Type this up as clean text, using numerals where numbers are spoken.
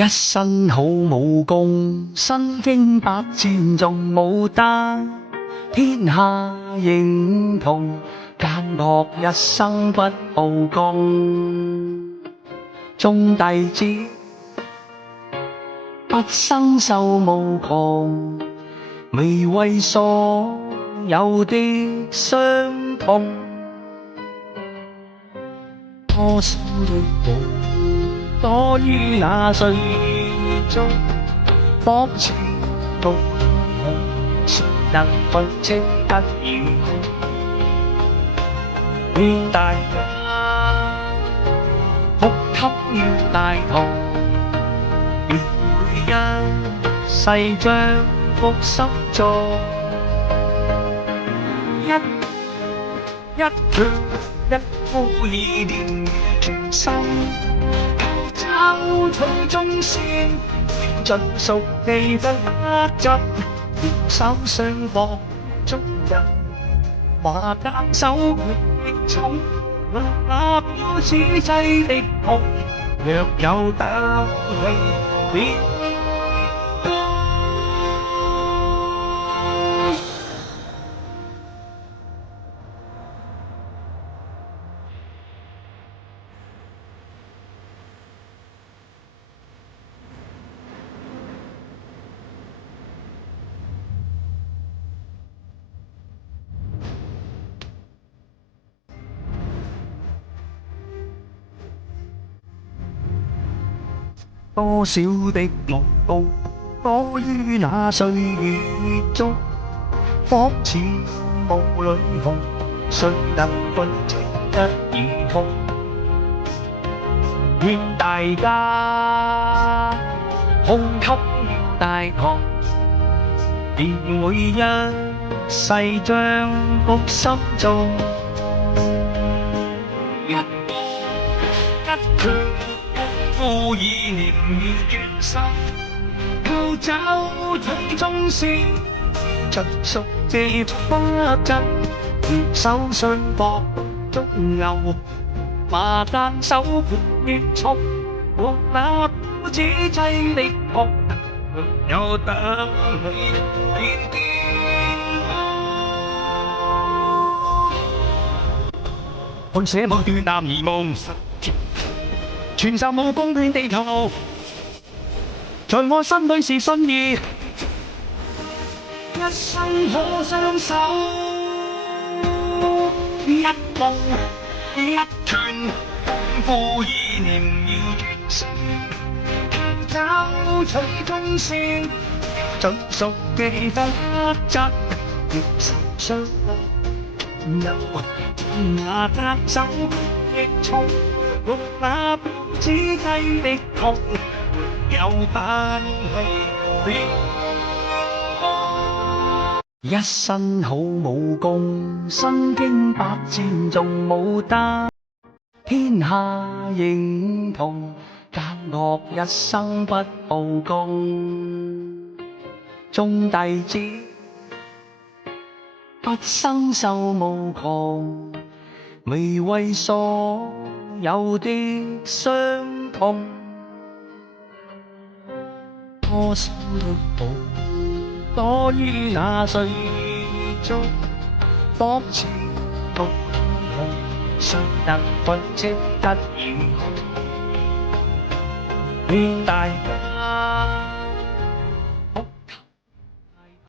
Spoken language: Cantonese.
一身好武功，身經百戰仲武德，天下認同，間學一生不報功。眾弟子不生受無窮，未為所有的傷痛。多少的夢多於那歲月中，仿似共紅，誰能分清得與空？願大家福給予大同，願每一世將福心中。一拳一呼意念全心，找取中線，盡屬地得盡，手上搏足人，話單手亦重，那標此際的痛，若有膽氣便多少的樂報多於那歲月中，仿似霧裏紅，誰能分清得與空？願大家胸襟大同，願每一世將福心中。一拳呼意念願決心，靠找取中線，盡屬地不盡，手上搏足牛，馬單手越重，和那標此際的痛，有膽氣便見空。看這某段男兒夢，傳授武功遍地球，在我心裏是信義，一生可相守。一夢一拳，呼意念要全心，找取中線，盡屬地得質，手上有那單手亦重，和那標此際的痛，有膽氣便一身好武功，身經百戰仲武德，天下認同，間學一生不報功。眾弟子不生受無窮，未為所有的傷痛。多少的夢多於那歲月中，仿似共紅，誰能分清得與空？願大家